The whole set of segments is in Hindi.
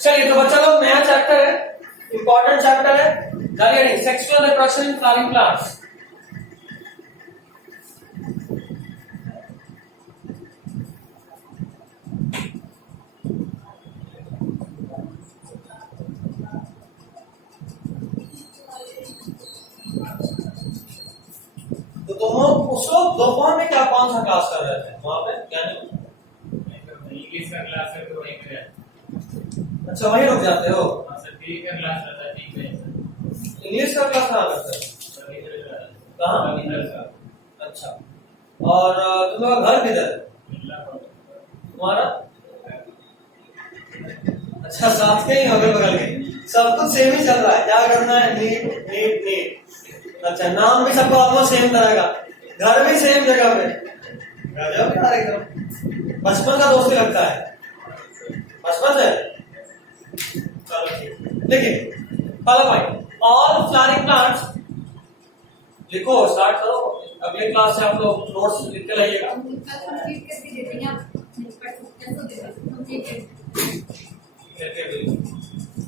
चलिए तो बच्चा लोग नया चैप्टर है, इंपॉर्टेंट चैप्टर है, sexual reproduction in flowering plants. तो दोनों उस वक्त दोपहर में क्या कौन सा क्लास कर रहे थे वहां पे? क्या नहीं, इंग्लिश का क्लास है तो वहीं पे है। अच्छा वहीं रुक जाते हो? हाँ सर, ठीक है, क्लास रहता है, ठीक है सर। इंग्लिश का क्लास कहाँ करते हो? कहाँ? इधर का। अच्छा, और तुम लोग का घर किधर है तुम्हारा? अच्छा, साथ के ही अगल बगल के, सब कुछ सेम ही चल रहा है। क्या करना है? NEET NEET NEET. अच्छा, नाम भी सबको ऑलमोस्ट सेम तरह का, घर भी सेम जगह पे। गजब यार, एकदम बचपन का दोस्ती लगता है, बचपन से। चलो ठीक, देखिए पहला पॉइंट, ऑल फ्लावरिंग प्लांट्स। लिखो, स्टार्ट करो। अगले क्लास से आप लोग नोट्स लिख के लाइएगा।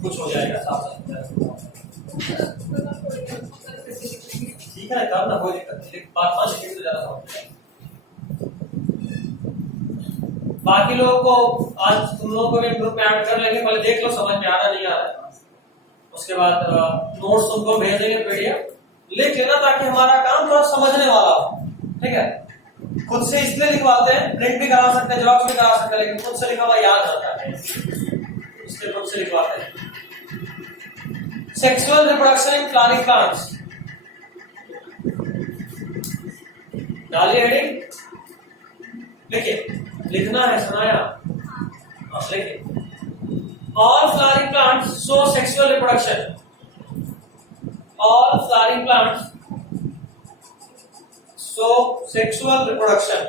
कुछ हो जाएगा साफ ठीक है, कर ना, कोई दिक्कत नहीं। बात 5 मिनट से ज्यादा समझ। बाकी लोगों को आज तुम लोगों को भी ग्रुप में ऐड कर लेंगे, पहले देख लो समझ में आ रहा नहीं आ रहा, उसके बाद नोट्स तुमको भेज देंगे, पीडीएफ लिख लेना ताकि हमारा काम थोड़ा समझने वाला हो। ठीक है, खुद से इसलिए लिखवाते हैं, प्रिंट भी करा सकते हैं, जेरॉक्स भी करा सकते हैं, लेकिन खुद से लिखा हुआ याद रहता है, इसलिए खुद से लिखवाते हैं। Sexual reproduction in flowering plants, डालिए हेडिंग, लिखिए, लिखना है, सुनाया। लिखिए, all flowering plants show sexual reproduction. All flowering plants show sexual reproduction.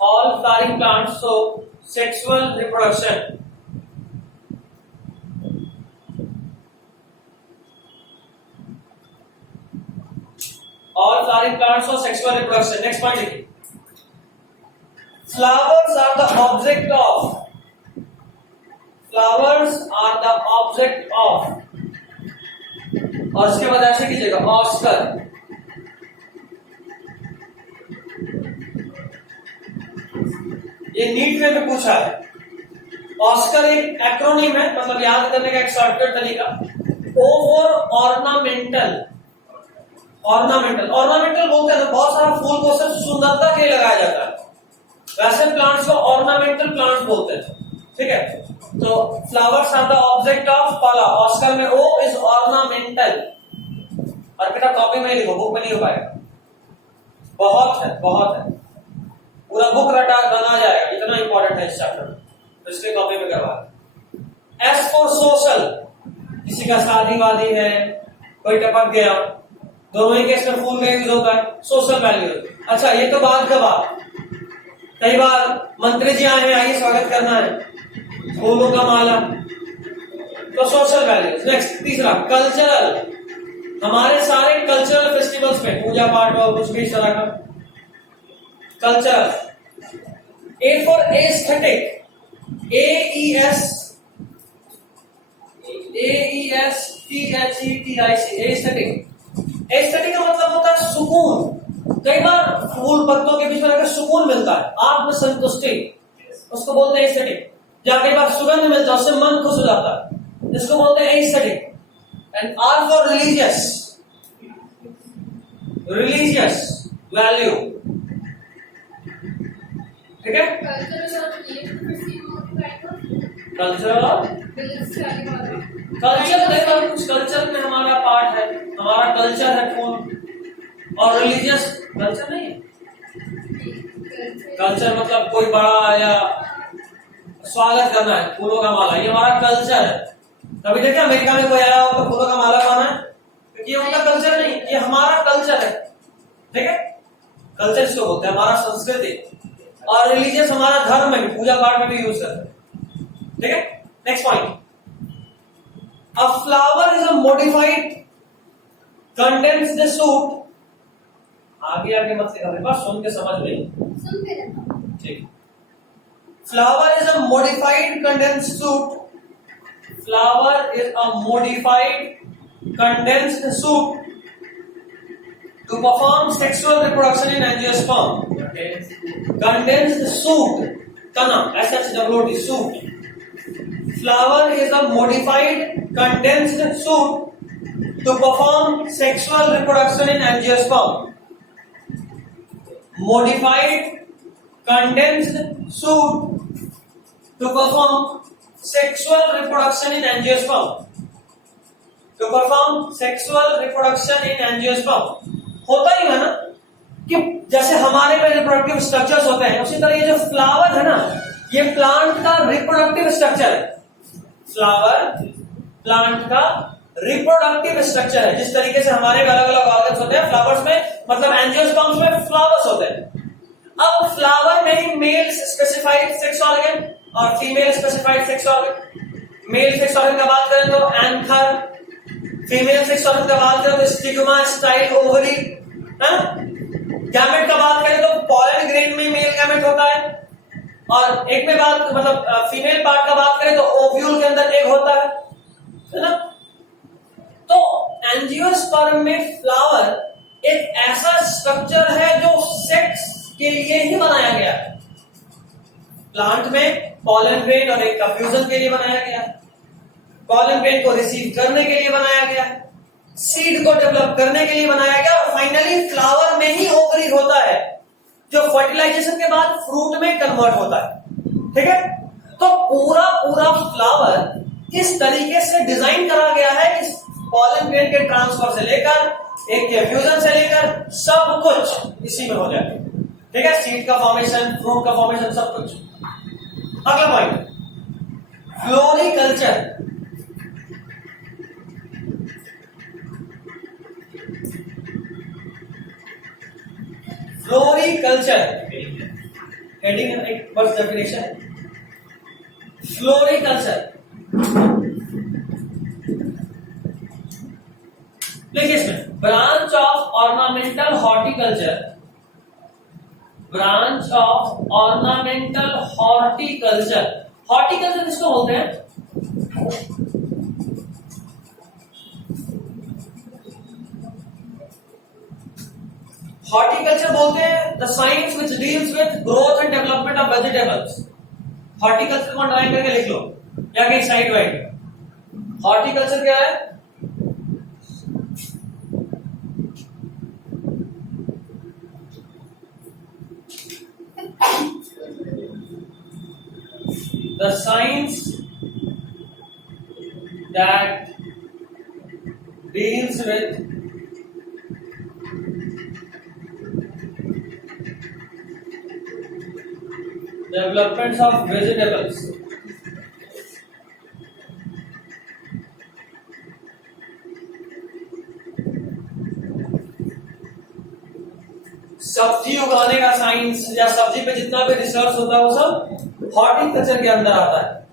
All flowering plants show sexual reproduction. All flowering plants show sexual reproduction. Next point लिखिए, flowers are the object of. Flowers are the object of, और इसके बाद ऐसे कीजिएगा, ऑस्कर। ये नीट में भी पूछा है। ऑस्कर एक एक्रोनिम है, मतलब याद करने का एक शॉर्टकट तरीका। O for ornamental. Ornamental, ornamental बोलते हैं, बहुत सारा फूल को सिर्फ सुंदरता के लिए लगाया जाता है, वैसे प्लांट्स को ऑर्नामेंटल प्लांट्स बोलते हैं। ठीक है, तो flowers are the object of पाला, ऑस्कर में ओ इज ऑर्नामेंटल। और बेटा कॉपी में लिखो, बुक में नहीं हो पाएगा, बहुत है, बहुत है, पूरा बुक रटा बना जाएगा, इतना इंपॉर्टेंट है इस चैप्टर में, तो इसके कॉपी में करवा। एस फॉर सोशल, किसी का शादी वादी है, कोई टपक गया, दोनों ही केस में फूल का यूज होता है, सोशल वैल्यू। अच्छा, ये तो बाद का बात, कई बार मंत्री जी आए हैं, आइए स्वागत करना है, फूलों का माला, तो सोशल वैल्यूज। नेक्स्ट तीसरा, कल्चरल, हमारे सारे कल्चरल फेस्टिवल्स में, पूजा पाठ और कुछ भी इस तरह का, cultural. A for aesthetic, AESTHETIC, aesthetic. Aesthetic का मतलब होता है सुकून। कई बार फूल पत्तों के बीच में रखकर सुकून मिलता है, आत्म संतुष्टि, उसको बोलते हैं एस्थेटिक। जहाँ कई बार सुगंध मिलता है, उससे मन खुश हो जाता है, इसको बोलते हैं aesthetic. And R for religious, religious value. ठीक है, कल्चरल और कल्चर, देखो कुछ कल्चर में हमारा पार्ट है, हमारा कल्चर है फूल, और रिलीजियस कल्चर नहीं है। कल्चर मतलब कोई बड़ा या स्वागत करना है, फूलों का माला, ये हमारा कल्चर है। कभी देखा अमेरिका में कोई आया हो तो फूलों का माला पाना है, क्योंकि ये उनका कल्चर नहीं, ये हमारा कल्चर है। ठीक है, कल्चर इसको बोलते हैं, हमारा संस्कृति। और रिलीजियस हमारा धर्म है, पूजा पाठ में भी यूज करते हैं। ठीक है, next point, a flower is a modified contents the suit. आगे आगे मत लिखा, मेरे पास सुन के समझ नहीं। ठीक, Flower is a modified condensed suit. Flower is a modified condensed suit to perform sexual reproduction in angiosperm. Condensed suit. Kana, SHWOT, suit. Flower is a modified condensed suit to perform sexual reproduction in angiosperm. Modified condensed suit to perform sexual reproduction in angiosperm. To perform sexual reproduction in angiosperm. होता ही है ना कि जैसे हमारे में रिप्रोडक्टिव स्ट्रक्चर्स होते हैं, उसी तरह ये जो फ्लावर है ना, ये प्लांट का रिप्रोडक्टिव स्ट्रक्चर है. फ्लावर प्लांट का रिप्रोडक्टिव स्ट्रक्चर है. जिस तरीके से हमारे में अलग अलग ऑर्गन्स होते हैं, फ्लावर्स में मतलब एंजियोस्पर्म्स में फ्लावर्स होते हैं. अब फ्लावर में ही मेल स्पेसिफाइड सेक्स ऑर्गन और female specified sex organ. Male sex organ का बात करें तो एंथर, फीमेल सेक्स ऑर्गन का बात करें तो स्टिग्मा, स्टाइल, ओवरी. गैमेट का बात करें तो पॉलन ग्रेन में मेल गैमेट होता है, और एक में बात मतलब फीमेल पार्ट का बात करें तो ओव्यूल के अंदर एग होता है ना. तो एंजियोस्पर्म में फ्लावर एक ऐसा स्ट्रक्चर है जो सेक्स के लिए ही बनाया गया है. प्लांट में पॉलन ग्रेन और एक का फ्यूजन के लिए बनाया गया है. पॉलन ग्रेन को रिसीव करने के लिए बनाया गया है, सीड को डेवलप करने के लिए बनाया गया, और फाइनली फ्लावर में ही ओवरी होता है जो फर्टिलाइजेशन के बाद फ्रूट में कन्वर्ट होता है. ठीक है. तो पूरा फ्लावर इस तरीके से डिजाइन करा गया है, इस पॉलन ग्रेन के ट्रांसफर से लेकर एक के फ्यूजन से लेकर सब कुछ इसी में हो जाए. ठीक है. सीड का फॉर्मेशन, फ्रूट का फॉर्मेशन, सब कुछ. अगला पॉइंट, फ्लोरिकल्चर. फ्लोरिकल्चर हेडिंग है, एक बस डेफिनेशन है. फ्लोरिकल्चर, देखिए इसमें branch of ornamental horticulture. Branch of ornamental horticulture. Horticulture किसको बोलते हैं? हॉर्टिकल्चर बोलते हैं the science which deals with growth and development of vegetables. Horticulture को अंडरलाइन करके लिख लो या कहीं साइड वाइड. हॉर्टिकल्चर क्या है? The science that deals with developments of vegetables. सब्जी उगाने का साइंस या सब्जी पे जितना भी रिसर्च होता है वो सब हॉर्टिकल्चर के अंदर आता है.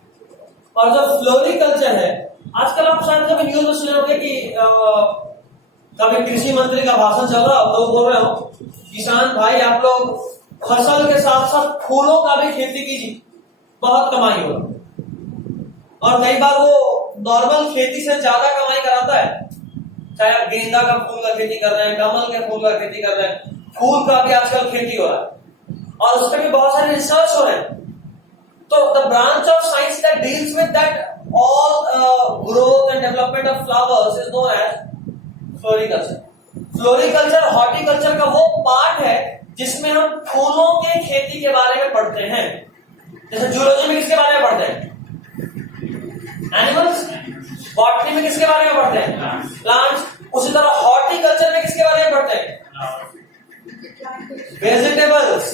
और जो फ्लोरिकल्चर है, आजकल आप शायद जब न्यूज में सुने होंगे कि कभी कृषि मंत्री का भाषण चल रहा हो, लोग बोल रहे हो किसान भाई आप लोग फसल के साथ साथ फूलों का भी खेती कीजिए, बहुत कमाई होगा. और कई बार वो नॉर्मल खेती से ज्यादा कमाई कराता है. चाहे आप गेंदा का फूल का खेती कर रहे हैं, कमल के फूल का खेती कर रहे हैं, फूल का भी आजकल खेती हो रहा है और उस पर भी बहुत सारे रिसर्च हो रहे हैं. तो the branch of science that deals with that all growth and development of flowers is known as floriculture. Floriculture horticulture का वो पार्ट है जिसमें हम फूलों के खेती के बारे में पढ़ते हैं. जैसे जूलॉजी में किसके बारे में पढ़ते हैं? एनिमल्स. बॉटनी में किसके बारे में पढ़ते हैं? प्लांट्स. उसी तरह हॉर्टिकल्चर में किसके बारे में पढ़ते हैं? वेजिटेबल्स.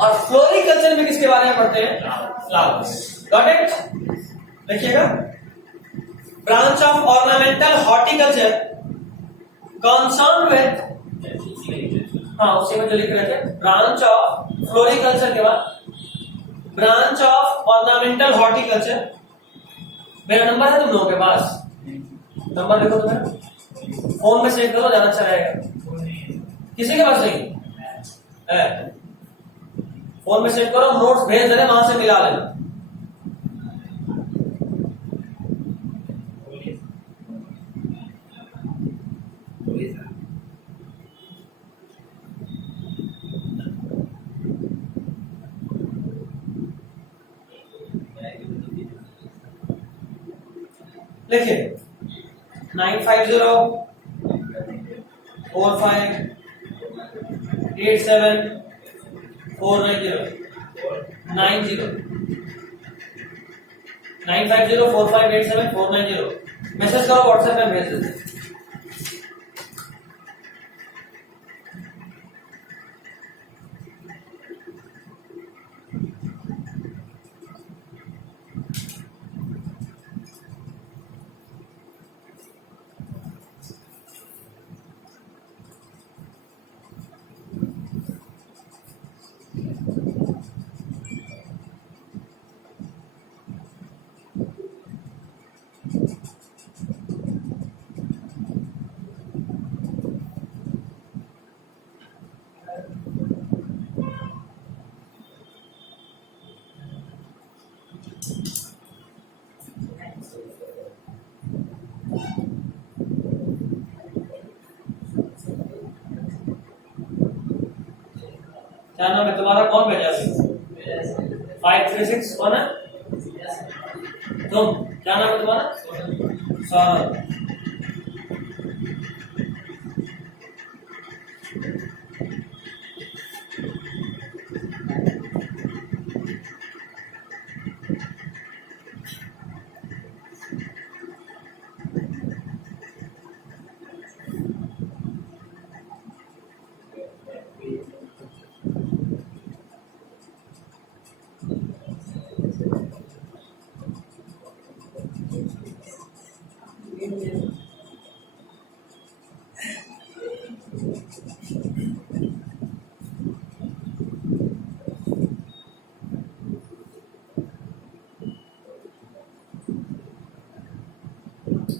और फ्लोरिकल्चर में किसके बारे में पढ़ते हैं? फ्लावर्स. Got it? देखिएगा, branch of ornamental horticulture concern with, हाँ उसी में जो लिख रहे थे, ब्रांच ऑफ फ्लोरिकल्चर के बाद ब्रांच ऑफ ऑर्नामेंटल हॉर्टिकल्चर. मेरा नंबर है तुम लोगों के पास? नंबर लिखो तुम्हें, फोन में सेव करो, ज्यादा अच्छा रहेगा. किसी के पास नहीं है? फोन में सेव करो, नोट्स भेज देना, वहां से मिला लेना। बोलिए बोलिए सर। लिखिए 95045874090 मैसेज करो, व्हाट्सएप में भेज देते। क्या नाम है तुम्हारा, कौन भेजा अभी? 536 कौन है? तुम, क्या नाम है तुम्हारा? सौरभ।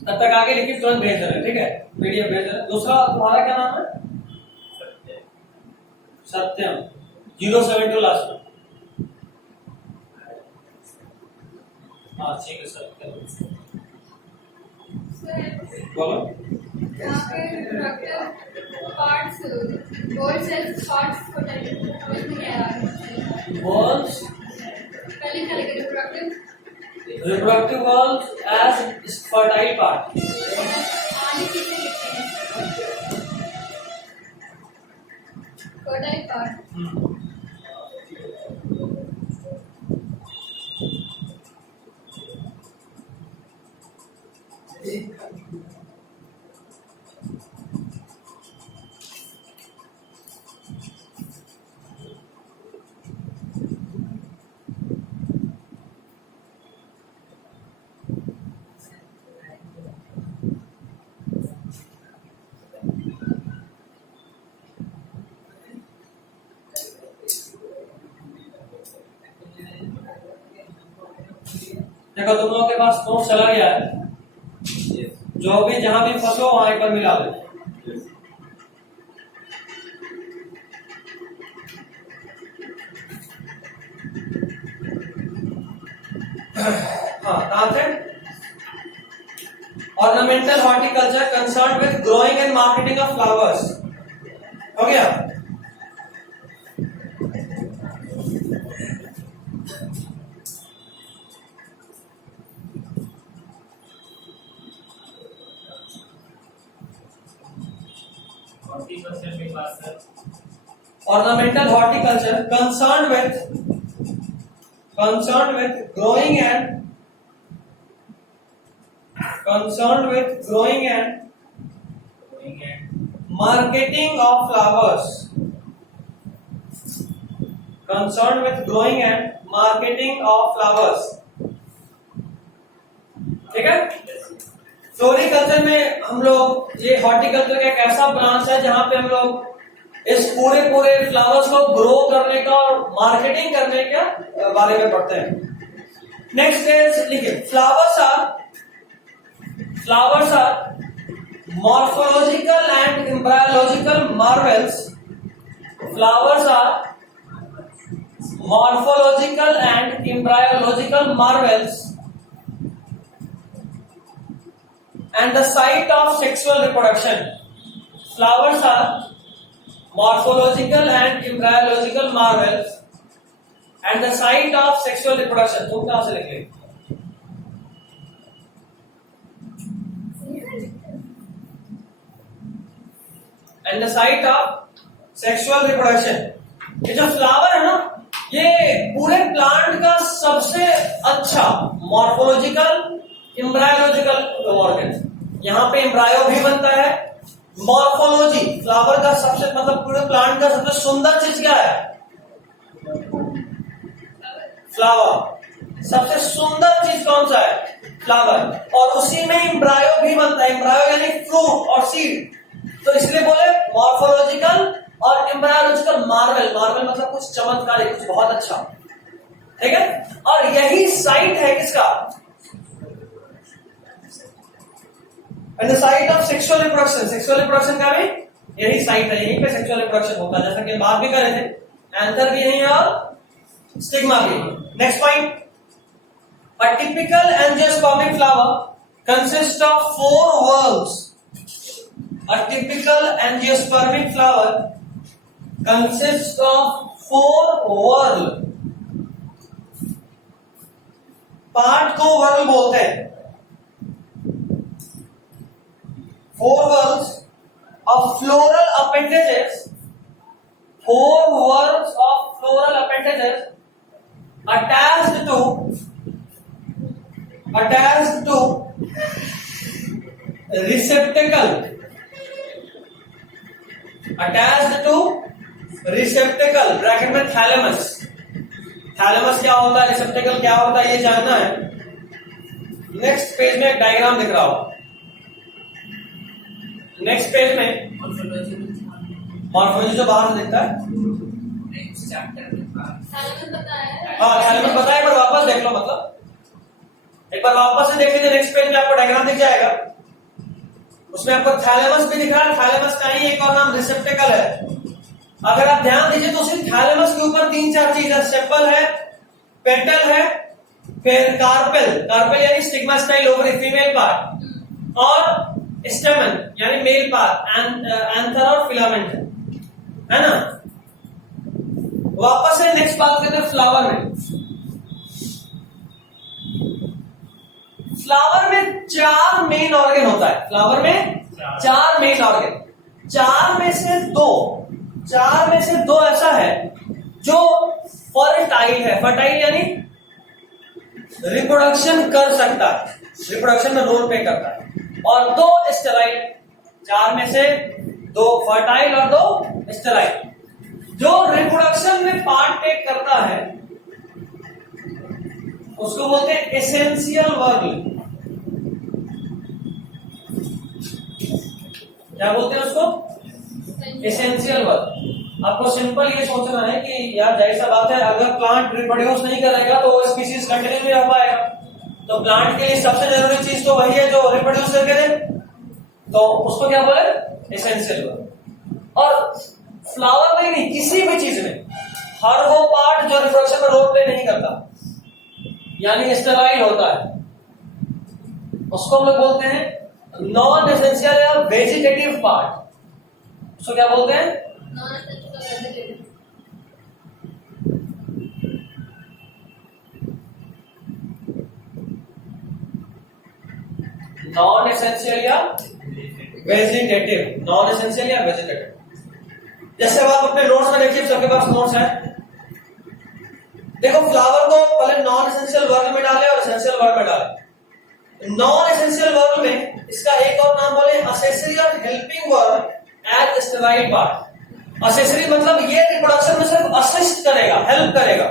तब तक आगे लिखिए, तुरंत भेज रहे, ठीक है, पीडीएफ भेज रहे। दूसरा तुम्हारा क्या नाम है? सत्यम, 072 लास्ट में। हाँ ठीक है सत्यम, बोलो। यहाँ पे रिप्रोडक्टिव पार्ट्स, गोल सेल्स पार्ट्स को समझ में नहीं आ रहा है। वॉल्स, पहले क्या लिखे? reproductive walls as fertile part। आगे किसे लिखते हैं? fertile part। देखो तुम लोगों के पास नोट चला गया है, जो भी जहां भी फंसो वहां एक बार मिला लो। हाँ कहां थे? Ornamental horticulture concern with growing and marketing of flowers, हो गया। Ornamental horticulture concerned with growing and marketing of flowers, concerned with growing and marketing of flowers, ठीक है। फ्लोरिकल्चर में हम लोग, ये हॉर्टिकल्चर का एक ऐसा ब्रांच है जहां पे हम लोग इस पूरे फ्लावर्स को ग्रो करने का और मार्केटिंग करने के बारे में पढ़ते हैं। नेक्स्ट इज, लिखिए, flowers are morphological and embryological marvels. Flowers are morphological and embryological marvels and the site of sexual reproduction. Flowers are morphological and embryological marvels and the site of sexual reproduction. तुम कहां से लिख ले? And the site of sexual reproduction. ये जो फ्लावर है ना, ये पूरे प्लांट का सबसे अच्छा मॉर्फोलॉजिकल एम्ब्रायोलॉजिकल ऑर्गन। यहाँ पे एम्ब्रायो भी बनता है। मॉर्फोलॉजी फ्लावर का सबसे मतलब पूरे प्लांट का सबसे सुंदर चीज क्या है? फ्लावर। सबसे सुंदर चीज कौन सा है? फ्लावर। और उसी में एम्ब्रायो भी बनता है। एम्ब्रायो यानी फ्रूट और सीड। तो इसलिए बोले मॉर्फोलॉजिकल और एम्ब्रायोलॉजिकल मार्वल। मार्वल मतलब कुछ चमत्कारी, कुछ बहुत अच्छा, ठीक है। और यही साइट है किसका? And the site of sexual reproduction. Sexual reproduction का भी यही साइट है, यहीं पे सेक्सुअल रिप्रोडक्शन होता है। जैसा कि बात भी कर रहे थे, एंथर भी यही और स्टिग्मा भी। Next point, a typical angiospermic flower consist of 4 whorls. A typical angiospermic flower consists of 4 whorl. Part को whorl बोलते हैं। 4 whorls of floral appendages. 4 whorls of floral appendages attached to receptacle. Attached to receptacle, bracket में थैलेमस। थैलेमस क्या होता है, रिसेप्टेकल क्या होता है, ये जानना है। नेक्स्ट पेज में एक डायग्राम दिख रहा हो। नेक्स्ट पेज में मॉर्फोलॉजी जो बाहर से दिखता है, हाँ थैलेमस बताया। एक बार वापस देख लो, मतलब एक बार वापस से देख लीजिए। नेक्स्ट पेज में आपको डायग्राम दिख जाएगा, उसमें आपको थैलेमस भी दिख रहा है। थैलेमस का ही एक और नाम रिसेप्टेकल है। अगर आप ध्यान दीजिए तो उसी थैलेमस के ऊपर 3-4 चीज है। सेपल है, पेटल है, फिर कार्पेल। कार्पेल यानी stigma style ovary female part, और स्टेमन यानी मेल पार्ट, एंथर और फिलामेंट है ना। वापस से नेक्स्ट बात करते हैं फ्लावर में। फ्लावर में 4 मेन ऑर्गन होता है। फ्लावर में 4 मेन ऑर्गन। 4 में से 2 ऐसा है जो फर्टाइल है। फर्टाइल यानी रिप्रोडक्शन कर सकता है, रिप्रोडक्शन में रोल प्ले करता है। और 2 स्टेराइल। 4 में से 2 फर्टाइल और 2 स्टेराइल। जो रिप्रोडक्शन में पार्ट टेक करता है उसको बोलते हैं एसेंशियल वर्ल। क्या बोलते हैं उसको? Essential whorl. आपको सिंपल ये सोचना है कि यार जैसा बात है, अगर प्लांट रिप्रोड्यूस नहीं करेगा तो स्पीसीज कंटिन्यू नहीं रह पाएगा। तो प्लांट के लिए सबसे जरूरी चीज तो वही है जो रिप्रोड्यूस करके दे, तो उसको क्या बोले? Essential whorl. और फ्लावर में नहीं, किसी भी चीज में हर वो पार्ट जो रिप्रोडक्शन में रोल प्ले नहीं करता यानी स्टेराइल होता है, उसको हम लोग बोलते हैं नॉन एसेंशियल या वेजिटेटिव पार्ट। उसको क्या बोलते हैं? नॉन एसेंशियल या वेजिटेटिव। नॉन एसेंशियल या वेजिटेटिव। जैसे अब आप अपने नोट्स में देखिए, सबके पास नोट्स है। देखो फ्लावर को पहले नॉन एसेंशियल वर्ग में डाले और एसेंशियल वर्ग में डाले। नॉन एसेंशियल वर्ग में इसका एक और नाम बोले असेसरी और हेल्पिंग वर्ग एज स्टेराइल पार्ट। असेसरी मतलब ये रिप्रोडक्शन में सिर्फ असिस्ट करेगा, हेल्प करेगा,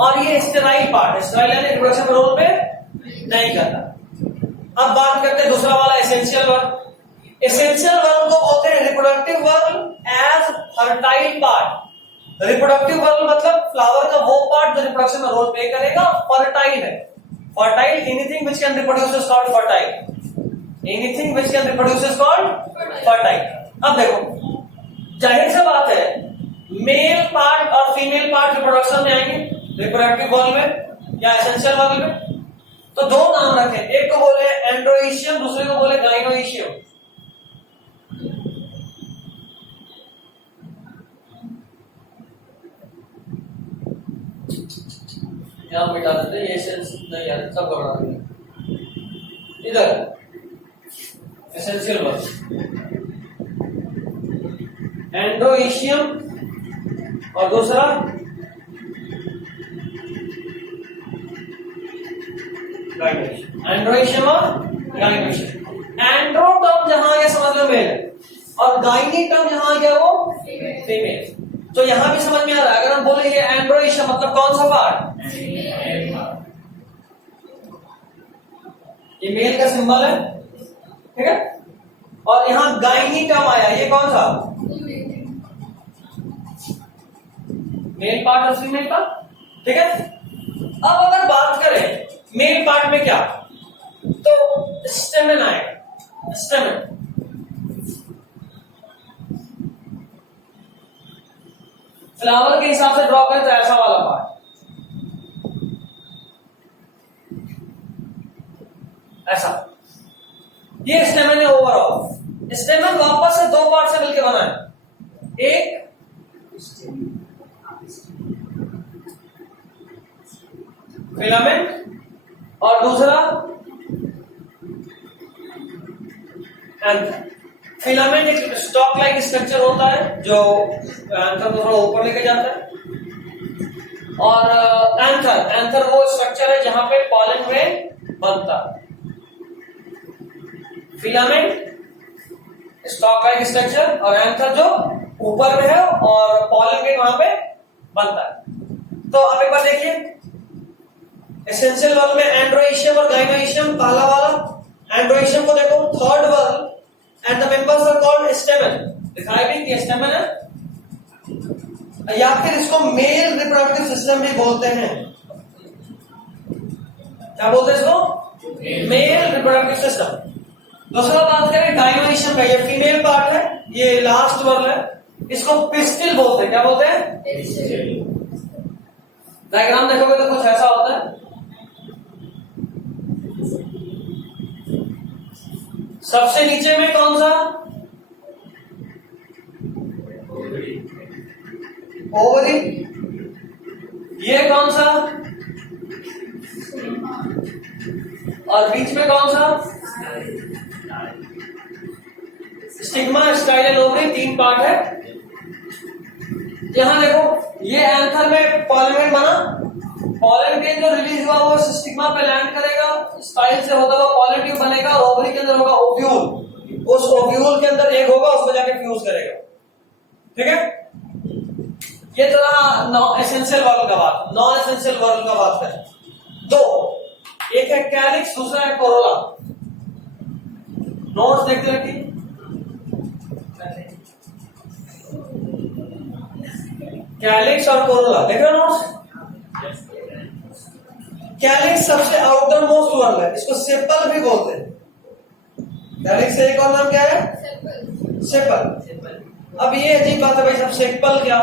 और ये स्टेराइल पार्ट। स्टेराइल यानी रिप्रोडक्शन में रोल पे नहीं करता। अब बात करते हैं दूसरा वाला एसेंशियल वर्ग। एसेंशियल वर्ग को बोलते हैं रिप्रोडक्टिव वर्ग एज फर्टाइल पार्ट। रिप्रोडक्टिव वर्ग मतलब फ्लावर का वो पार्ट जो रिप्रोडक्शन में रोल प्ले करेगा, फर्टाइल है। Fertile, anything which can reproduce is called fertile. Anything which can reproduce is called fertile. अब देखो, जाहिर सी बात है मेल पार्ट और फीमेल पार्ट रिप्रोडक्शन में आएंगे, रिप्रोडक्टिव वॉल्व में या एसेंशियल वॉल्व में। तो दो नाम रखे, एक को बोले एंड्रोइशियम, दूसरे को बोले गाइनोइशियम। यहां मिटा देते, ये सेंस नहीं यार, सब गड़बड़ा दिया। इधर एसेंशियल वॉल्व, एंड्रोइशियम और दूसरा गाइनोइशियम। एंड्रोइशियम और गाइनोइशियम। एंड्रो टर्म जहां आ गया समझ लो मेल है, और गाइनी टर्म जहां आ गया वो फीमेल। तो यहां भी समझ में आ रहा है, अगर हम बोले ये एंड्रोइशियम मतलब कौन सा पार्ट, ये मेल का सिंबल है, ठीक है। और यहां गाइनी टर्म आया, ये कौन सा, मेल पार्ट और फीमेल पार्ट, ठीक है। अब अगर बात करें मेल पार्ट में क्या, तो स्टेमन आएगा, स्टेमन। फ्लावर के हिसाब से ड्रॉ करें तो ऐसा वाला पार्ट, ऐसा, ये स्टेमन है ओवरऑल। स्टेमन वापस से दो पार्ट से मिलकर बना है, एक फिलामेंट और दूसरा एंथर। फिलामेंट एक स्टॉक लाइक स्ट्रक्चर होता है जो एंथर को थोड़ा ऊपर लेके जाता है, और एंथर वो स्ट्रक्चर है जहां पे पॉलन में बनता है। फिलामेंट स्टॉक लाइक स्ट्रक्चर और एंथर जो ऊपर में है और पॉलन में वहां पे बनता है। तो अब एक बार देखिए, एसेंशियल वॉल्व में एंड्रोइशियम और गाइनोइशियम, पहला वाला एंड्रोइशियम को देखो, third whorl and the members are called stamen. दिखाई भी कि स्टेमन है, या फिर इसको मेल रिप्रोडक्टिव सिस्टम भी बोलते हैं। क्या बोलते हैं इसको, मेल रिप्रोडक्टिव सिस्टम। दूसरा बात करें गाइनोइशियम का, ये फीमेल पार्ट है, ये लास्ट वॉल्व है, इसको पिस्टिल बोलते हैं। क्या बोलते हैं, डायग्राम देखोगे तो कुछ ऐसा होता है। सबसे नीचे में कौन सा, ओवरी। ये कौन सा, और बीच में कौन सा, स्टिग्मा, स्टाइल, ओवरी, तीन पार्ट है। यहां देखो, ये एंथर में पॉलन बना, पॉलन के जो रिलीज हुआ वो स्टिग्मा पे लैंड करेगा, स्टाइल से होता हुआ पॉलन ट्यूब बनेगा, ओवरी के अंदर होगा ओव्यूल, उस ओव्यूल के अंदर एग होगा, उसको जाके फ्यूज करेगा, ठीक है। ये तो रहा एसेंशियल वॉल्व का बात। नॉन एसेंशियल वॉल्व का बात करें दो, एक है कैलिक्स, दूसरा है कोरोला। नोट्स देखते रखिए, कैलिक्स और कोरोला देख रहे हो नोट्स। कैलिक्स सबसे आउटर मोस्ट वॉल्व है, इसको सेपल भी बोलते हैं। कैलिक्स से एक और नाम क्या है, सेपल। अब ये अजीब बात है भाई साहब, सेपल क्या,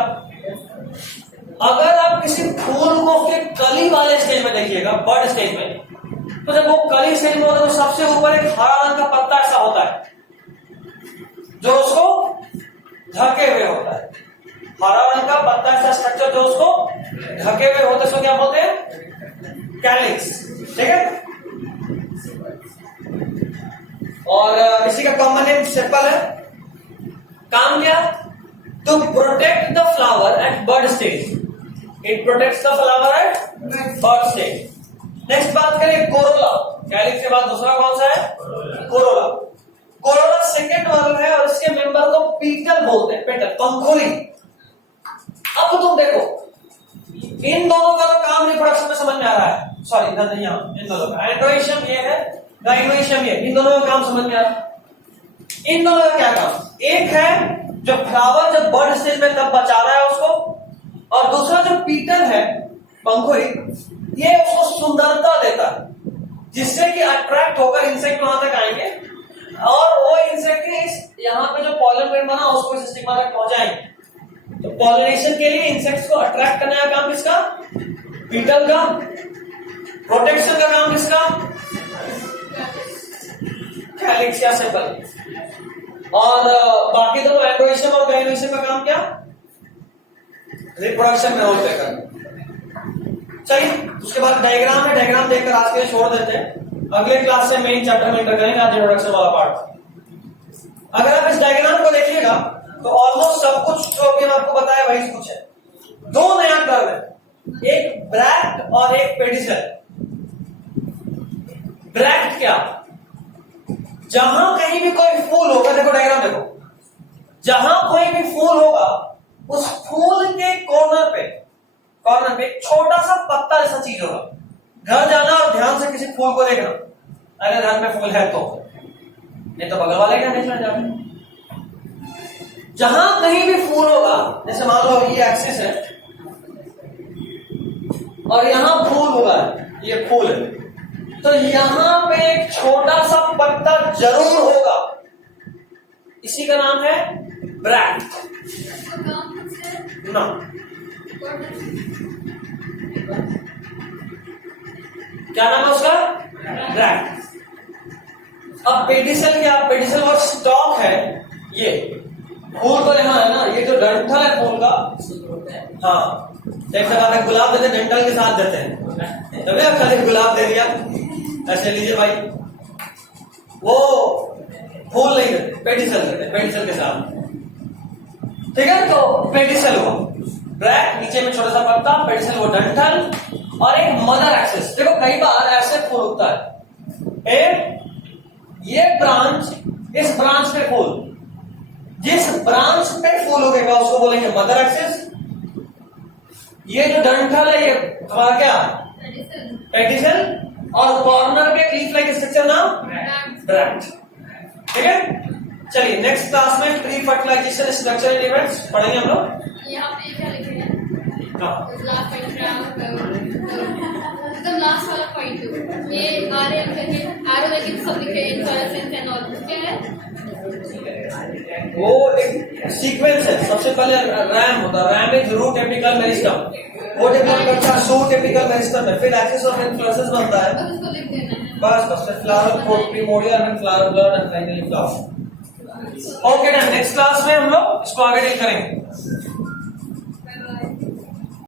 अगर आप किसी फूल को उसके कली वाले स्टेज में देखिएगा, बर्ड स्टेज में, तो जब वो कली स्टेज में होता है तो सबसे ऊपर एक हरा रंग का पत्ता ऐसा होता है जो उसको ढके हुए होता है। हरा रंग का पत्ता ऐसा स्ट्रक्चर जो उसको ढके हुए होते हैं, सो क्या बोलते हैं, कैलिक्स, ठीक है। और इसी का कॉमन नेम सेपल है। काम क्या, to protect the flower at bud stage, it protects the flower at bud stage. Next बात करें कोरोला, कैलिक्स के बाद दूसरा कौन सा है, कोरोला। कोरोला सेकेंड वॉल्व है और इसके मेंबर को पीटल बोलते हैं, पेटल, पंखुड़ी। अब तुम देखो, इन दोनों का तो काम रिप्रोडक्शन में समझ में आ रहा है, सॉरी यहाँ इन दोनों का, एंड्रोइशियम ये है, गाइनोइशियम ये, इन दोनों का काम समझ में आ रहा है। इन दोनों का क्या काम, एक है जो फ्लावर जब बर्ड स्टेज में तब बचा रहा है उसको, और दूसरा जो पीटल है, पंखुड़ी, ये उसको सुंदरता देता है, जिससे कि अट्रैक्ट होकर इंसेक्ट वहां तक आएंगे और वो इंसेक्ट यहाँ पे जो पॉलन ग्रेन बना उसको इस स्टिग्मा तक पहुंचाएंगे। तो पॉलिनेशन के लिए इंसेक्ट्स को अट्रैक्ट करने का काम किसका? बीटल का। प्रोटेक्शन का काम किसका? कैलिक्स या सेपल। और बाकी दोनों एंडोइशियम और गाइनोइशियम का काम क्या? रिप्रोडक्शन में रोल प्ले करना। चलिए उसके बाद डायग्राम है, डायग्राम देखकर आज के लिए छोड़ देते हैं, अगले क्लास से मेन चैप्टर में इंटर करेंगे, आज इंट्रोडक्शन वाला पार्ट। अगर आप इस डायग्राम को देखिएगा तो ऑलमोस्ट सब कुछ जो अभी आपको बताया वही कुछ है। दो नया कर्व है, एक ब्रैक्ट और एक पेडिसेल। ब्रैक्ट क्या? जहां कहीं भी कोई फूल होगा, देखो डायग्राम देखो, जहां कोई भी फूल होगा उस फूल के कॉर्नर पे एक छोटा सा पत्ता जैसा चीज होगा। घर जाना और ध्यान से किसी फूल को देखना, अगर घर में फूल है तो, नहीं तो बगल वाले का देखना जाके। जहां कहीं भी फूल होगा, जैसे मान लो ये एक्सिस है और यहां फूल होगा, ये फूल है, तो यहां पे एक छोटा सा पत्ता जरूर होगा, इसी का नाम है ब्रैक्ट ना। क्या नाम है उसका? ब्रैक्ट। अब पेडिसेल क्या? पेडिसेल और स्टॉक है, ये फूल तो यहाँ है ना, ये जो डंठल है फूल का, हाँ एक तरह गुलाब देते हैं, डंठल के साथ देते हैं, तभी आप खाली गुलाब दे दिया, ऐसे लीजिए भाई, वो फूल नहीं देते, पेडिसेल देते, पेडिसेल के साथ, ठीक है। तो पेडिसेल वो ब्रैक्ट, नीचे में छोटा सा पत्ता, पेडिसेल वो डंठल और एक मदर एक्सिस। देखो कई बार ऐसे फूल उगता है, ये ब्रांच, इस ब्रांच पे फूल, जिस ब्रांच पे फूल उगेगा उसको बोलेंगे मदर एक्सिस। ये जो डंठल है ये हमारा क्या? पेडिसेल। और कॉर्नर पे लीफ लाइक स्ट्रक्चर नाम ब्रैक्ट, ठीक है। चलिए नेक्स्ट क्लास में प्री फर्टिलाइजेशन स्ट्रक्चरल इवेंट्स पढ़ेंगे हम लोग। यहाँ पे क्या लिखे हैं? लास्ट वाला पॉइंट ये आरे करके एरो लेकिन सब लिखे इनफ्लोरेसेंस एंड ऑल, क्या है वो? एक सीक्वेंस है। सबसे पहले रैम होता है, RAM is root apical meristem, वो डेवलप करता है शूट एपिकल मेरिस्टम में, फिर एक्सिस ऑफ इन्फ्लोरेसेंस बनता है, बस उसको लिख देना है। बस फिर flower primordial and flower blood and finally flower. Okay, next class में हम लोग इसको आगे डील करेंगे।